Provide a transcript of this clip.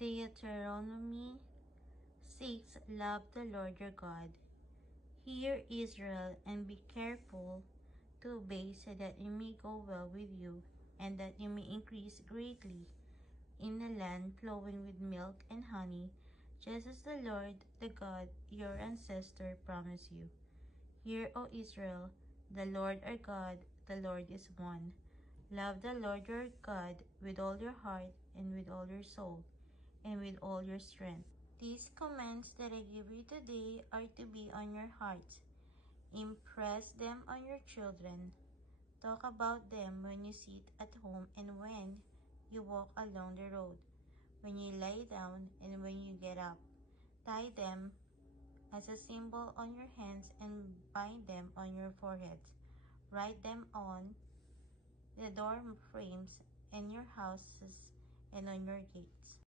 Deuteronomy 6. Love the Lord your God. Hear, Israel, and be careful to obey, so that it may go well with you, and that you may increase greatly in a land flowing with milk and honey, just as the Lord, the God, your ancestor, promised you. Hear, O Israel, the Lord our God, the Lord is one. Love the Lord your God with all your heart, and with all your soul, and with all your strength. These commands that I give you today are to be on your hearts. Impress them on your children. Talk about them when you sit at home and when you walk along the road, when you lie down and when you get up. Tie them as a symbol on your hands and bind them on your foreheads. Write them on the door frames in your houses and on your gates.